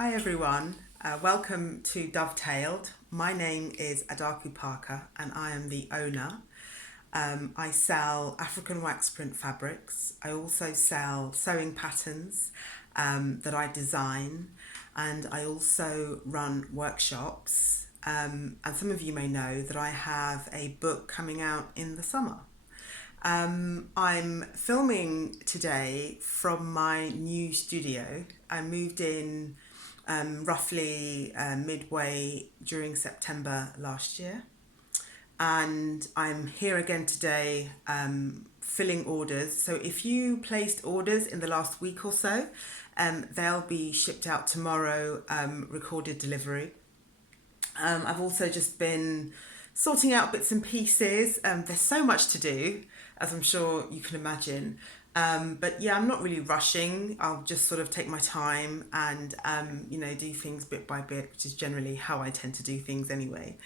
Hi everyone, welcome to Dovetailed. My name is Adaku Parker and I am the owner. I sell African wax print fabrics. I also sell sewing patterns that I design, and I also run workshops. And some of you may know that I have a book coming out in the summer. I'm filming today from my new studio. I moved in roughly midway during September last year, and I'm here again today filling orders. So if you placed orders in the last week or so, they'll be shipped out tomorrow, recorded delivery. I've also just been sorting out bits and pieces. There's so much to do, as I'm sure you can imagine. But yeah, I'm not really rushing. I'll just sort of take my time and, do things bit by bit, which is generally how I tend to do things anyway.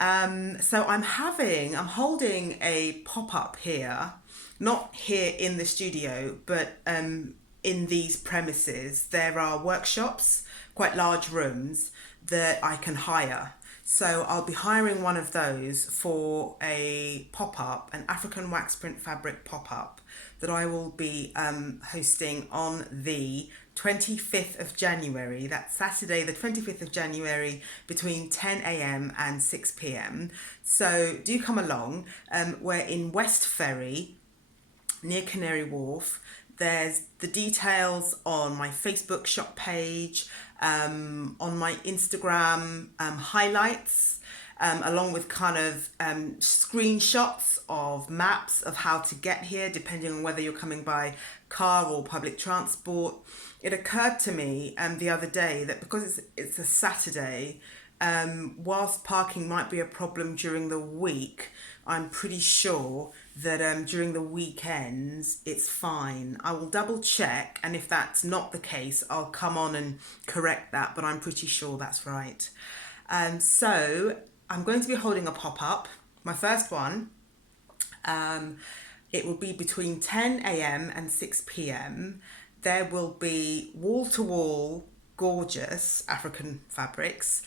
So I'm holding a pop-up here, not here in the studio, but in these premises. There are workshops, quite large rooms that I can hire. So I'll be hiring one of those for a pop-up, an African wax print fabric pop-up that I will be hosting on the 25th of January. That's Saturday, the 25th of January, between 10 a.m. and 6 p.m. So do come along. We're in West Ferry, near Canary Wharf. There's the details on my Facebook shop page, on my Instagram highlights, along with kind of screenshots of maps of how to get here, depending on whether you're coming by car or public transport. It occurred to me the other day that because it's a Saturday, whilst parking might be a problem during the week, I'm pretty sure that during the weekends it's fine. I will double check, and if that's not the case, I'll come on and correct that, but I'm pretty sure that's right. So I'm going to be holding a pop-up, my first one. It will be between 10 a.m. and 6 p.m. There will be wall-to-wall gorgeous African fabrics.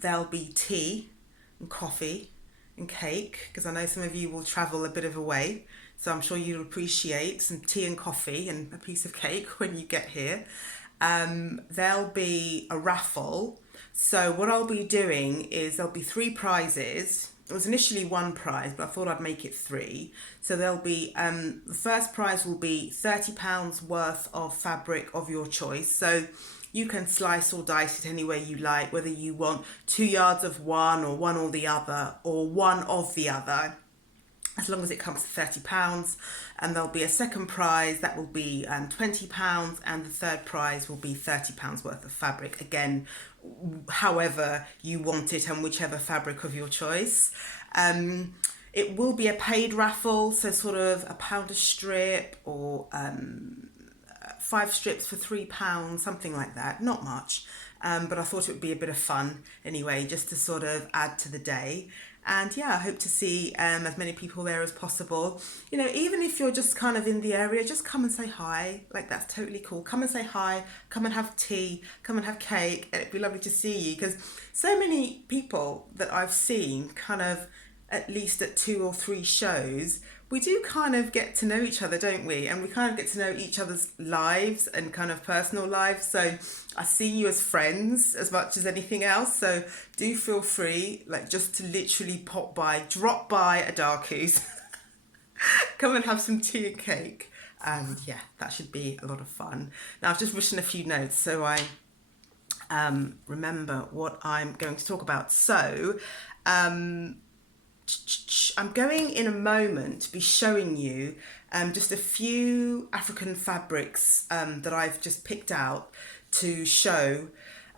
There'll be tea and coffee and cake, because I know some of you will travel a bit of a way, so I'm sure you'll appreciate some tea and coffee and a piece of cake when you get here. There'll be a raffle. So what I'll be doing is there'll be three prizes. It was initially one prize, but I thought I'd make it three. So there'll be the first prize will be £30 worth of fabric of your choice. So you can slice or dice it any way you like, whether you want 2 yards of one or one or the other, or one of the other, as long as it comes to £30. And there'll be a second prize that will be £20, and the third prize will be £30 worth of fabric. Again, however you want it and whichever fabric of your choice. It will be a paid raffle, so sort of £1 a strip, or 5 strips for £3, something like that. Not much, but I thought it would be a bit of fun anyway, just to sort of add to the day. And yeah, I hope to see as many people there as possible. You know, even if you're just kind of in the area, just come and say hi. Like, that's totally cool. Come and say hi, come and have tea, come and have cake. And it'd be lovely to see you, because so many people that I've seen kind of at least at 2 or 3 shows, we do kind of get to know each other, don't we? And we kind of get to know each other's lives and kind of personal lives. So I see you as friends as much as anything else. So do feel free, like, just to literally pop by, drop by a Darku's, come and have some tea and cake. And yeah, that should be a lot of fun. Now, I've just written a few notes so I remember what I'm going to talk about. So I'm going in a moment to be showing you just a few African fabrics that I've just picked out to show.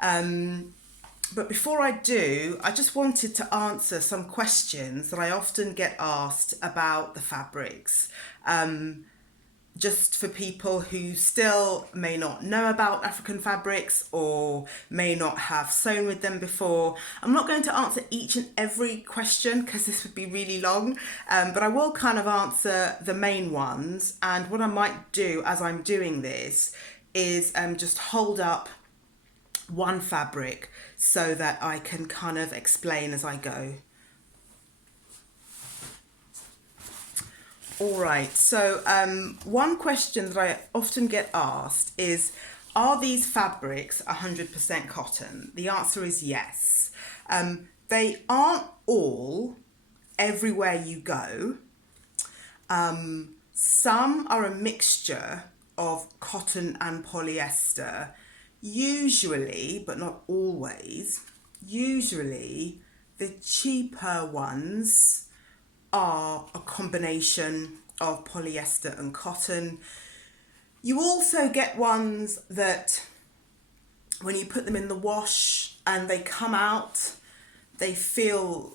But before I do, I just wanted to answer some questions that I often get asked about the fabrics. Just for people who still may not know about African fabrics or may not have sewn with them before. I'm not going to answer each and every question because this would be really long, but I will kind of answer the main ones. And what I might do as I'm doing this is just hold up one fabric so that I can kind of explain as I go. All right, so one question that I often get asked is, are these fabrics 100% cotton? The answer is yes. They aren't all everywhere you go. Some are a mixture of cotton and polyester, usually, but not always. Usually, the cheaper ones are a combination of polyester and cotton. You also get ones that when you put them in the wash and they come out, they feel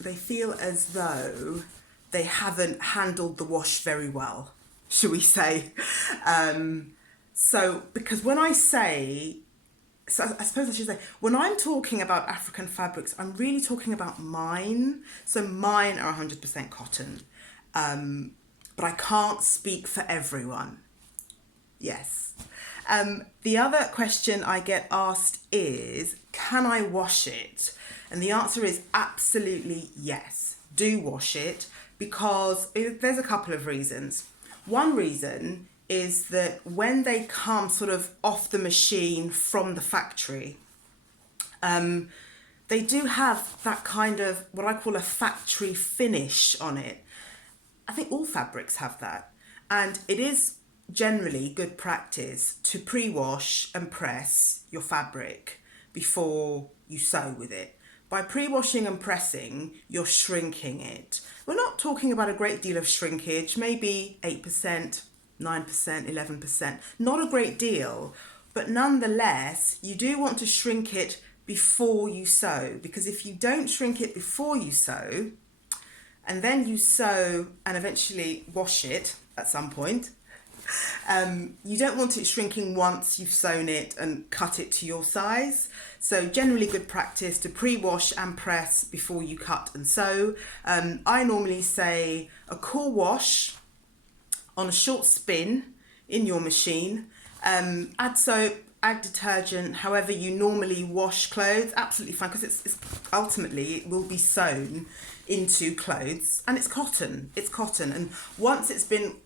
they feel as though they haven't handled the wash very well, shall we say. So because when I say, so I suppose I should say, when I'm talking about African fabrics, I'm really talking about mine. So mine are 100% cotton, but I can't speak for everyone. Yes. The other question I get asked is, can I wash it? And the answer is absolutely yes. Do wash it, because there's a couple of reasons. One reason is that when they come sort of off the machine from the factory, they do have that kind of what I call a factory finish on it. I think all fabrics have that. And it is generally good practice to pre-wash and press your fabric before you sew with it. By pre-washing and pressing, you're shrinking it. We're not talking about a great deal of shrinkage, maybe 8%, 9%, 11%. Not a great deal, but nonetheless, you do want to shrink it before you sew, because if you don't shrink it before you sew, and then you sew and eventually wash it at some point, you don't want it shrinking once you've sewn it and cut it to your size. So generally good practice to pre-wash and press before you cut and sew. I normally say a cool wash on a short spin in your machine. Add soap, add detergent, however you normally wash clothes, absolutely fine, because it's ultimately it will be sewn into clothes, and it's cotton. And once it's been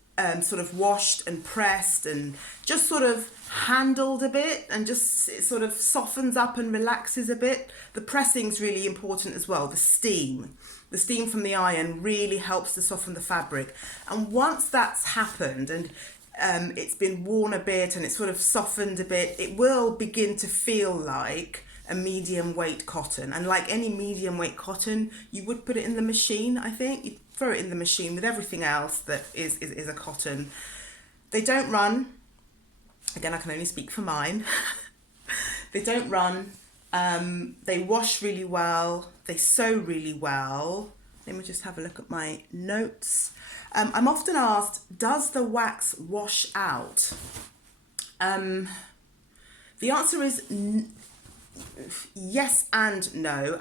sort of washed and pressed and just sort of handled a bit, and just it sort of softens up and relaxes a bit. The pressing's really important as well. The steam from the iron really helps to soften the fabric. And once that's happened and it's been worn a bit and it's sort of softened a bit, it will begin to feel like a medium weight cotton. And like any medium weight cotton, you would put it in the machine, I think. You'd throw it in the machine with everything else that is a cotton. They don't run. Again, I can only speak for mine. They don't run. They wash really well. They sew really well. Let me just have a look at my notes. I'm often asked, does the wax wash out? The answer is yes and no.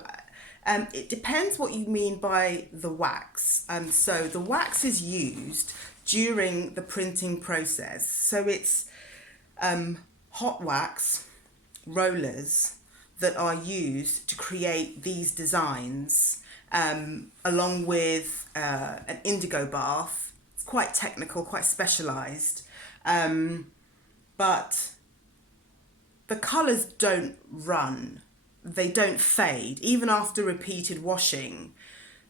It depends what you mean by the wax. So the wax is used during the printing process. So it's hot wax rollers that are used to create these designs, along with an indigo bath. It's quite technical, quite specialised, but the colours don't run. They don't fade, even after repeated washing.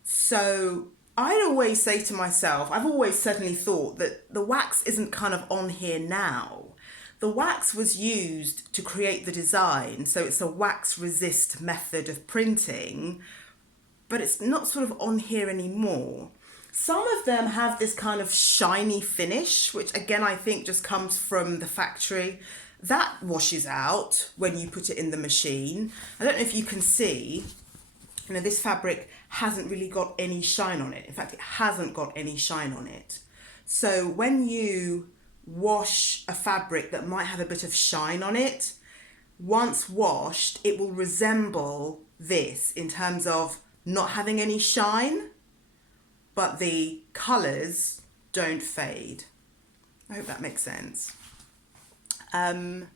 So I'd always say to myself, I've always certainly thought that the wax isn't kind of on here now. The wax was used to create the design, so it's a wax resist method of printing, but it's not sort of on here anymore. Some of them have this kind of shiny finish, which again I think just comes from the factory. That washes out when you put it in the machine. I don't know if you can see, this fabric hasn't really got any shine on it. In fact, it hasn't got any shine on it. So when you wash a fabric that might have a bit of shine on it, once washed, it will resemble this in terms of not having any shine, but the colours don't fade. I hope that makes sense. And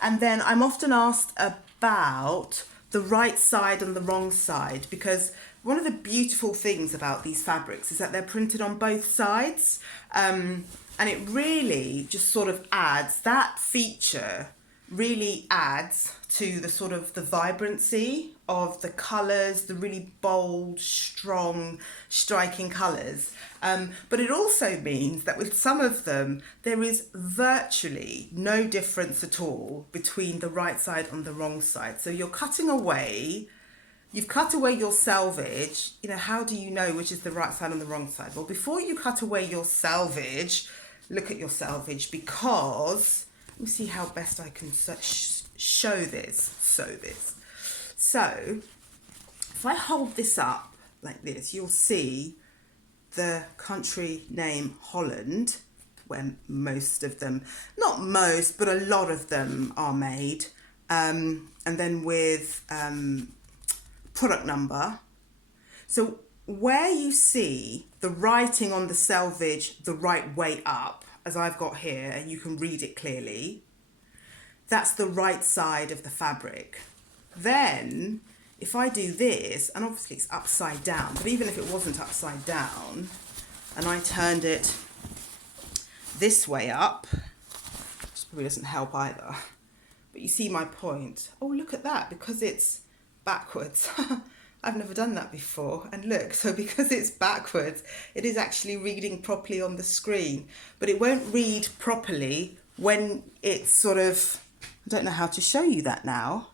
then I'm often asked about the right side and the wrong side, because one of the beautiful things about these fabrics is that they're printed on both sides, and it really just sort of adds, that feature really adds to the sort of the vibrancy of the colours, the really bold, strong, striking colours. But it also means that with some of them, there is virtually no difference at all between the right side and the wrong side. So you're cutting away, you've cut away your selvage. You know, how do you know which is the right side and the wrong side? Well, before you cut away your selvage, look at your selvage, because let me see how best I can show this. So if I hold this up like this, you'll see the country name Holland, where most of them, not most, but a lot of them are made. And then with product number. So where you see the writing on the selvage the right way up, as I've got here, and you can read it clearly, that's the right side of the fabric. Then if I do this, and obviously it's upside down, but even if it wasn't upside down and I turned it this way up, which probably doesn't help either, but you see my point. Oh, look at that, because it's backwards. I've never done that before, and look, so because it's backwards, it is actually reading properly on the screen, but it won't read properly when it's sort of, I don't know how to show you that now,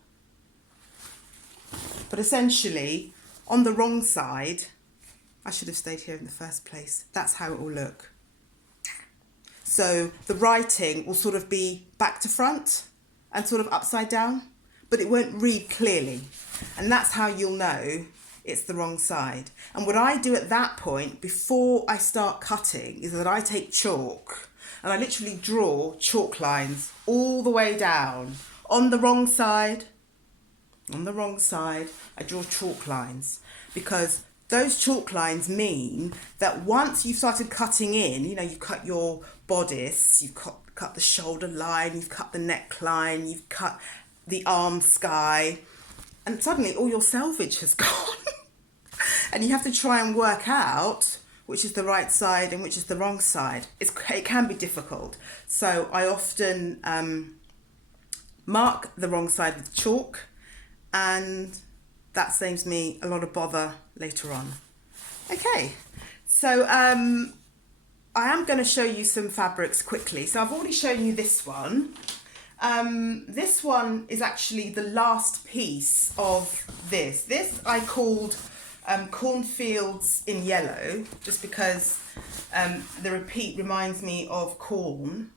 but essentially on the wrong side, I should have stayed here in the first place, that's how it will look. So the writing will sort of be back to front and sort of upside down, but it won't read clearly. And that's how you'll know it's the wrong side. And what I do at that point, before I start cutting, is that I take chalk and I literally draw chalk lines all the way down. On the wrong side, I draw chalk lines, because those chalk lines mean that once you've started cutting in, you know, you've cut your bodice, you've cut the shoulder line, you've cut the neckline, you've cut the arm sky, and suddenly all your selvage has gone. And you have to try and work out which is the right side and which is the wrong side. It can be difficult. So I often mark the wrong side with chalk, and that saves me a lot of bother later on. Okay, so I am going to show you some fabrics quickly. So I've already shown you this one. This one is actually the last piece of this. This I called Cornfields in Yellow, just because the repeat reminds me of corn.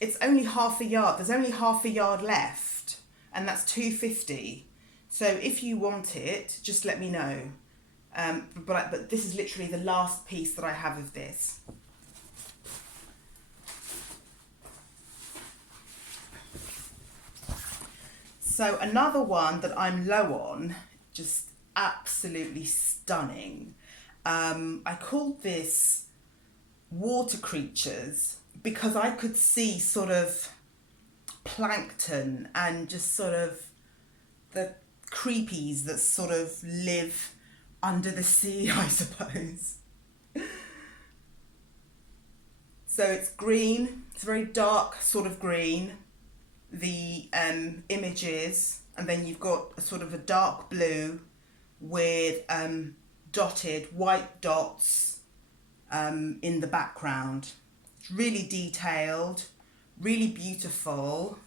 It's only half a yard. There's only half a yard left, and that's £2.50. So if you want it, just let me know. But this is literally the last piece that I have of this. So another one that I'm low on, just absolutely stunning. I called this Water Creatures because I could see sort of plankton and just sort of the creepies that sort of live under the sea, I suppose. So it's green, it's a very dark sort of green, the images, and then you've got a sort of a dark blue with dotted white dots in the background. It's really detailed, really beautiful.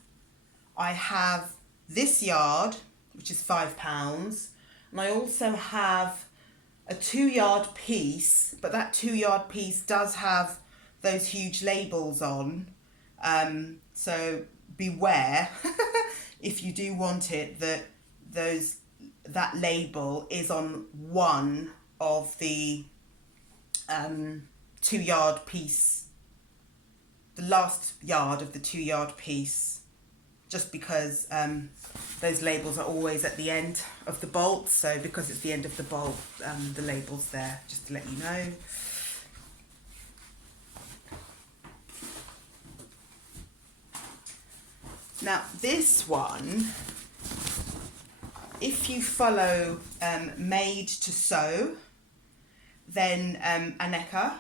I have this yard, which is £5, and I also have a 2-yard piece, but that 2-yard piece does have those huge labels on, so beware if you do want it that that label is on one of the 2-yard piece, the last yard of the 2-yard piece, just because those labels are always at the end of the bolt. So because it's the end of the bolt, the label's there, just to let you know. Now this one, if you follow Made to Sew, then Aneka,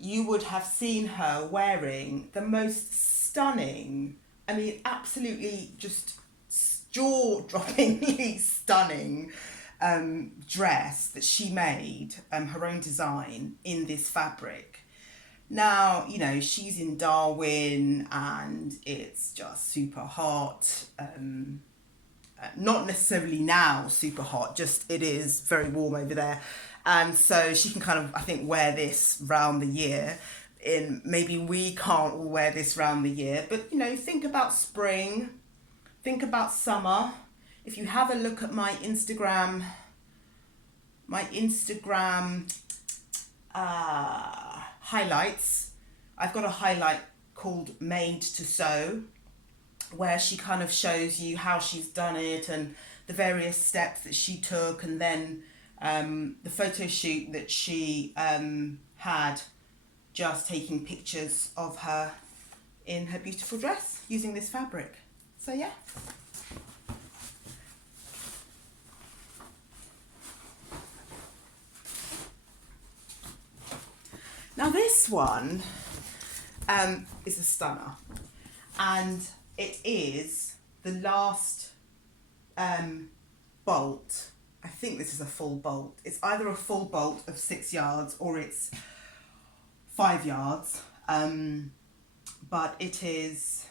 you would have seen her wearing the most stunning, I mean absolutely just jaw-droppingly stunning dress that she made, her own design in this fabric. Now, you know, she's in Darwin and it's just super hot. Not necessarily now super hot, just it is very warm over there. And so she can kind of, I think, wear this round the year. Maybe we can't all wear this round the year, but you know, think about spring, think about summer. If you have a look at my Instagram highlights, I've got a highlight called Made to Sew, where she kind of shows you how she's done it and the various steps that she took, and then the photo shoot that she had, just taking pictures of her in her beautiful dress using this fabric. So yeah. Now this one is a stunner, and it is the last bolt. I think this is a full bolt. It's either a full bolt of 6 yards or it's 5 yards, but it is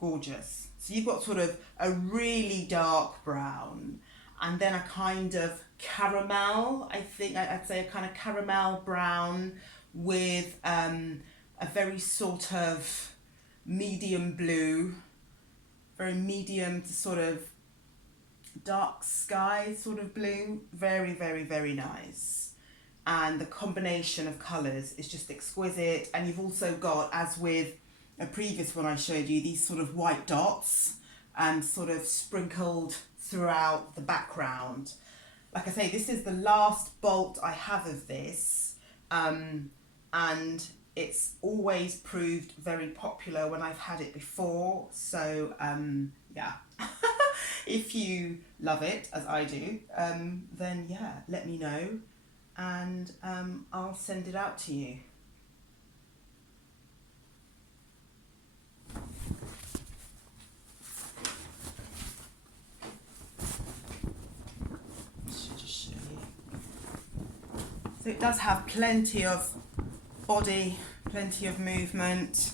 gorgeous. So you've got sort of a really dark brown and then a kind of caramel, I think I'd say a kind of caramel brown with a very sort of medium blue, very medium to sort of dark sky sort of blue. Very, very, very nice. And the combination of colours is just exquisite. And you've also got, as with a previous one I showed you, these sort of white dots and sort of sprinkled throughout the background. Like I say, this is the last bolt I have of this, and it's always proved very popular when I've had it before. So yeah, if you love it as I do, then yeah, let me know and I'll send it out to you. So it does have plenty of body, plenty of movement.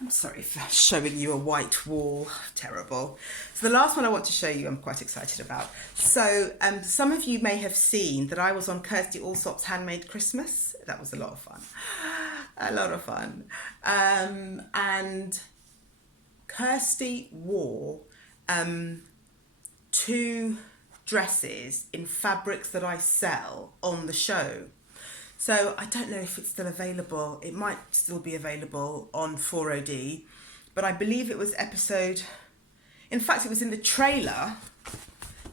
I'm sorry for showing you a white wall, terrible. So the last one I want to show you I'm quite excited about. So some of you may have seen that I was on Kirsty Allsop's Handmade Christmas. That was a lot of fun. A lot of fun. And Kirsty wore 2 dresses in fabrics that I sell on the show. So I don't know if it's still available. It might still be available on 4OD, but I believe it was episode, in fact, it was in the trailer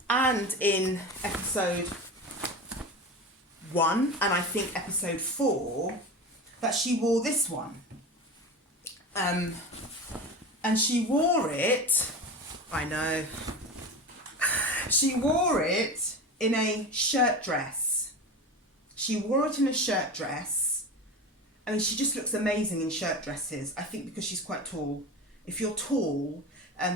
and in episode 1 and I think episode 4 that she wore this one. And she wore it, I know, she wore it in a shirt dress. She wore it in a shirt dress. I mean, she just looks amazing in shirt dresses. I think because she's quite tall. If you're tall,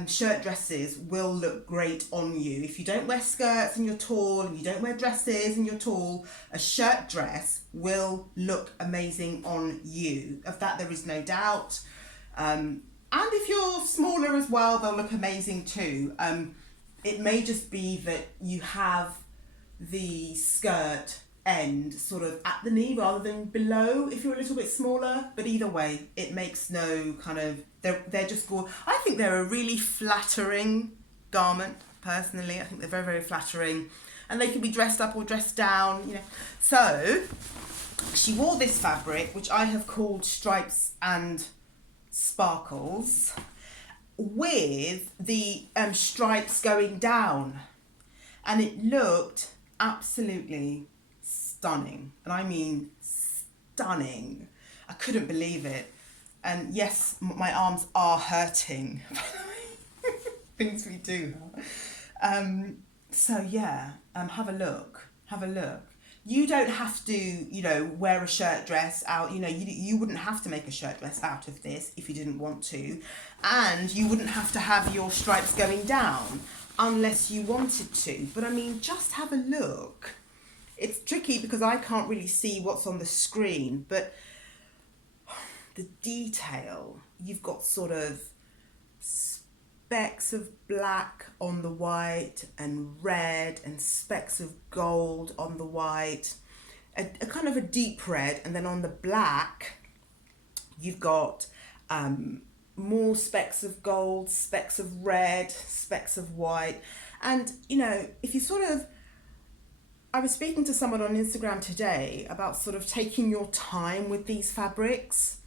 shirt dresses will look great on you. If you don't wear skirts and you're tall, and you don't wear dresses and you're tall, a shirt dress will look amazing on you. Of that, there is no doubt. And if you're smaller as well, they'll look amazing too. It may just be that you have the skirt end sort of at the knee rather than below if you're a little bit smaller, but either way it makes no kind of, they're just gorgeous. I think they're a really flattering garment personally. I think they're very, very flattering, and they can be dressed up or dressed down, you know. So she wore this fabric, which I have called Stripes and Sparkles, with the stripes going down, and it looked absolutely stunning, and I mean stunning. I couldn't believe it. And yes, my arms are hurting. Things we do. So yeah, have a look. Have a look. You don't have to, wear a shirt dress out. You wouldn't have to make a shirt dress out of this if you didn't want to. And you wouldn't have to have your stripes going down unless you wanted to. But I mean, just have a look. It's tricky because I can't really see what's on the screen, but the detail, you've got sort of specks of black on the white and red and specks of gold on the white, a kind of a deep red, and then on the black you've got more specks of gold, specks of red, specks of white. And if you sort of, I was speaking to someone on Instagram today about sort of taking your time with these fabrics,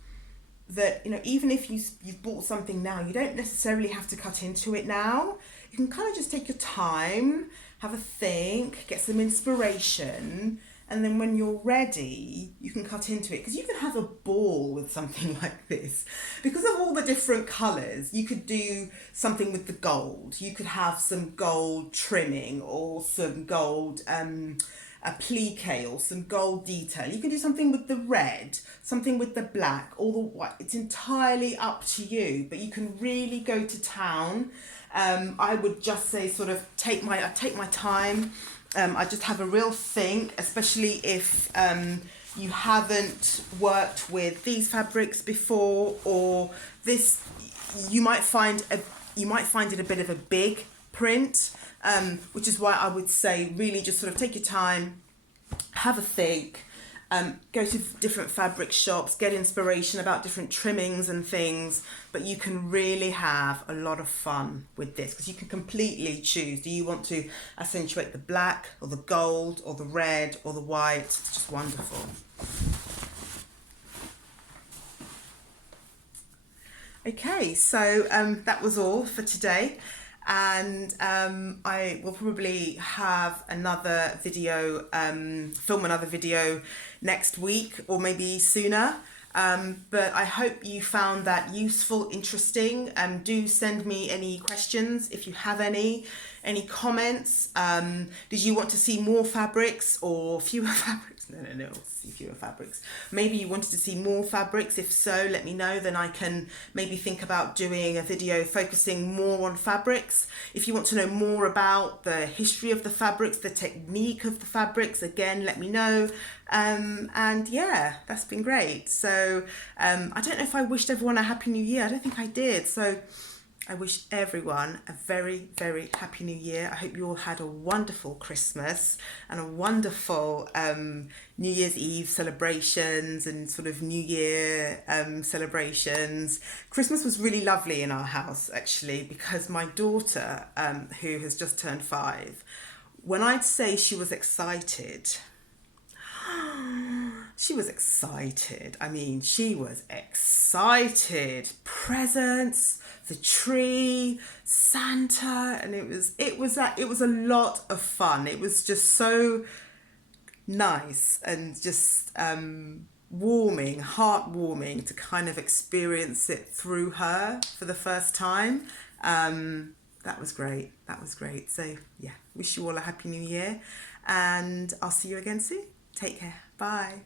that even if you've bought something now, you don't necessarily have to cut into it now. You can kind of just take your time, have a think, get some inspiration, and then when you're ready you can cut into it, because you can have a ball with something like this because of all the different colors. You could do something with the gold, you could have some gold trimming or some gold applique or some gold detail. You can do something with the red, something with the black, or the white. It's entirely up to you, but you can really go to town. I would just say sort of take my time. I just have a real think, especially if you haven't worked with these fabrics before, or this, you might find it a bit of a big print, which is why I would say really just sort of take your time, have a think, go to different fabric shops, get inspiration about different trimmings and things, but you can really have a lot of fun with this because you can completely choose. Do you want to accentuate the black or the gold or the red or the white? It's just wonderful. Okay, so that was all for today, and I will probably have another video, film another video next week or maybe sooner. But I hope you found that useful, interesting. Do send me any questions if you have any comments. Did you want to see more fabrics or fewer fabrics? No, see fewer fabrics. Maybe you wanted to see more fabrics. If so, let me know, then I can maybe think about doing a video focusing more on fabrics. If you want to know more about the history of the fabrics, the technique of the fabrics, again, let me know. And yeah, that's been great. So I don't know if I wished everyone a happy new year. I don't think I did. So I wish everyone a very, very happy new year. I hope you all had a wonderful Christmas and a wonderful New Year's Eve celebrations and sort of New Year celebrations. Christmas was really lovely in our house, actually, because my daughter, who has just turned 5, when I'd say she was excited, she was excited. I mean, she was excited. Presents, the tree, Santa, and it was a lot of fun. It was just so nice and just warming, heartwarming to kind of experience it through her for the first time. That was great. So yeah, wish you all a happy new year, and I'll see you again soon. Take care. Bye.